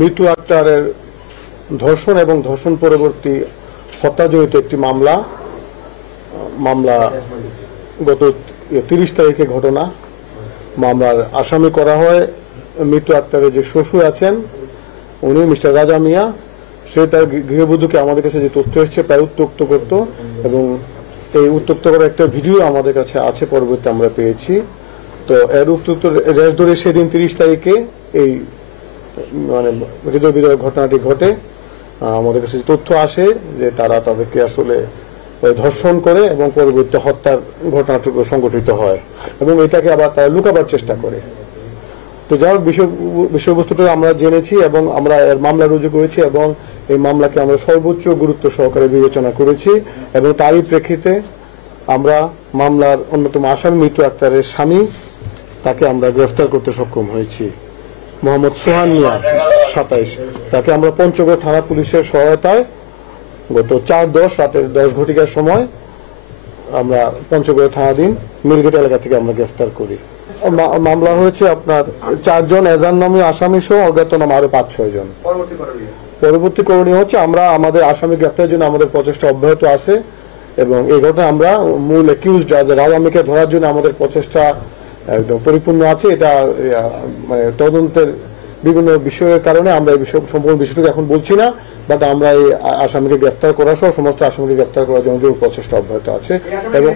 মিতু আক্তারের ধর্ষণ এবং ধর্ষণ পরবর্তী হত্যাজনিত একটি মামলা গত 30 তারিখে ঘটনা। মামলার আসামি করা হয় মিতু আক্তারের যে শ্বশুর আছেন উনি মিস্টার রাজা মিয়া। সে তার গৃহবধূকে আমাদের কাছে যে তথ্য এসছে প্রায় উত্ত্যক্ত করত এবং এই উত্ত্যক্ত করার একটা ভিডিও আমাদের কাছে আছে, পরবর্তী আমরা পেয়েছি। তো এর উত্ত্যক্ত রেশ ধরে সেদিন 30 তারিখে এই হৃদয় বিদারক ঘটনাটি ঘটে। আমাদের কাছে তথ্য আসে যে তারা তাদেরকে আসলে ধর্ষণ করে এবং পরবর্তী হত্যার ঘটনাটুকু সংঘটিত হয় এবং এটাকে আবার তারা লুকাবার চেষ্টা করে। তো যার বিষয়বস্তুটা আমরা জেনেছি এবং আমরা এর মামলা রুজু করেছি এবং এই মামলাকে আমরা সর্বোচ্চ গুরুত্ব সহকারে বিবেচনা করেছি এবং তারই প্রেক্ষিতে আমরা মামলার অন্যতম আসামি মিতু আক্তারের স্বামী তাকে আমরা গ্রেফতার করতে সক্ষম হয়েছি। মোহাম্মদ সোহান মিয়া 27, তাকে আমরা পঞ্চগড় থানা পুলিশের সহায়তায় গত 4/10 রাতের 10 ঘটিকার সময় আমরা পঞ্চগড় থানাধীন মিলগেট এলাকা থেকে আমরা গ্রেফতার করি। মামলা হয়েছে আপনার 4 জন এজান নামী আসামি সহ অজ্ঞাতনামা আরো 5-6 জন। পরবর্তী করণীয় হচ্ছে আমরা আমাদের আসামি গ্রেফতারের জন্য আমাদের প্রচেষ্টা অব্যাহত আছে এবং এই ঘটনা আমরা মূল অ্যাকিউজড রাজামিকে ধরার জন্য আমাদের প্রচেষ্টা একদম পরিপূর্ণ আছে। এটা তদন্তের বিভিন্ন বিষয়ের কারণে আমরা এই সম্পূর্ণ বিষয়টুকু এখন বলছি না, বাট আমরা এই আসামিকে গ্রেফতার করা সহ সমস্ত আসামিকে গ্রেফতার করার জন্য প্রচেষ্টা অব্যাহত আছে এবং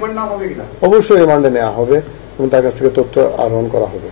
অবশ্যই রিমান্ডে নেওয়া হবে এবং তার কাছ থেকে তথ্য আহরণ করা হবে।